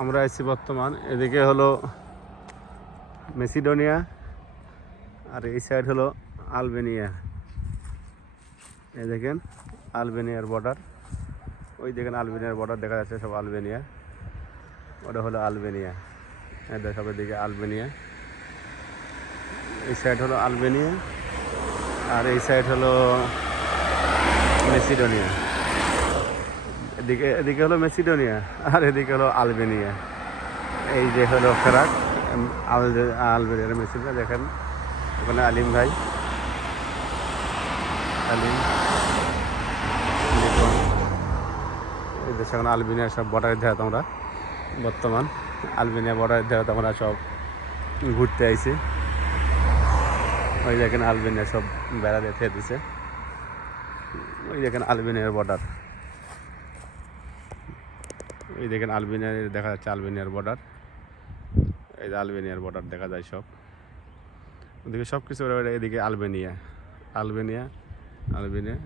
আমরা আছি বর্তমান এদিকে হলো মেসিডোনিয়া আর এই সাইড হলো আলবেনিয়া। এই দেখেন আলবেনিয়ার বর্ডার, ওই দেখেন আলবেনিয়ার বর্ডার দেখা যাচ্ছে, সব আলবেনিয়া। ওটা হলো আলবেনিয়া, এদের সবের দিকে আলবেনিয়া। এই সাইড হলো আলবেনিয়া আর এই সাইড হলো মেসিডোনিয়া। এদিকে হলো মেসিডোনিয়া আর এদিকে হলো আলবেনিয়া। এই যে হলো ফেরাক আলবেনিয়ার মেসিডোনিয়া। দেখেন ওখানে আলিম ভাই, আলিম এই দেশে এখন আলবেনিয়ার সব বর্ডারের ধারে তোমরা বর্তমান আলবেনিয়া বর্ডারের ধারে তোমরা সব ঘুরতে আইছি। ওই দেখেন আলবেনিয়া সব বেড়া দিয়ে দিছে। ওই দেখেন আলবেনিয়ার বর্ডার, এই দেখেন আলবেনিয়ার দেখা যাচ্ছে আলবেনিয়ার বর্ডার। এই যে আলবেনিয়ার বর্ডার দেখা যায় সব, ওদিকে সব কিছু। এদিকে আলবেনিয়া, আলবেনিয়া, আলবেনিয়া।